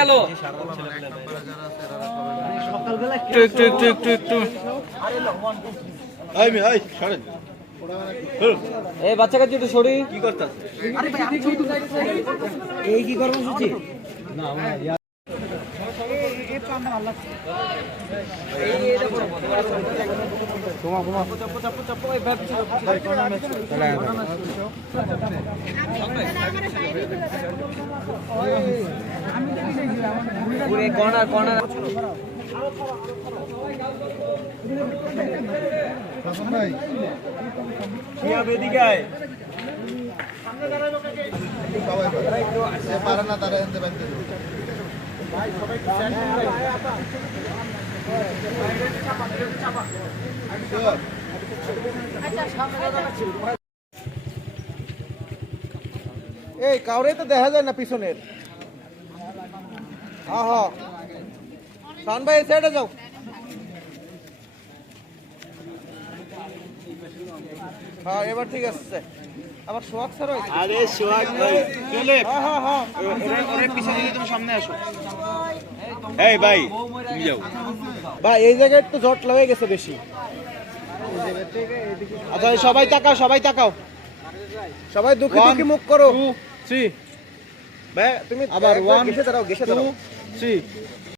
গেল? একটু একটু একটু একটু একটু। এই বাচ্চা কাচ্চা একটু সরি। কি করতাছ? এই কি কর্মসূচি? এনতে পারতে এই কাউরে তো দেখা যায় না পিছনের। হ্যাঁ হ্যাঁ। শান ভাই সাইডে যাও। হ্যাঁ এবার ঠিক আছে আবার সোহাগ স্যার আরে সোহাগ ভাই চলে হ্যাঁ হ্যাঁ হ্যাঁ। ওরে পিছনে তুমি সামনে আসো। এই ভাই তুমি যাও। ভাই এই জায়গায় একটু জট লেগে গেছে বেশি। আচ্ছা সবাই তাকাও সবাই তাকাও। সবাই দুঃখে দুঃখে মুখ করো। থ্রি ভাই তুমি আবার ওয়ান গেছে দাঁড়াও গেছে দাঁড়াও। থ্রি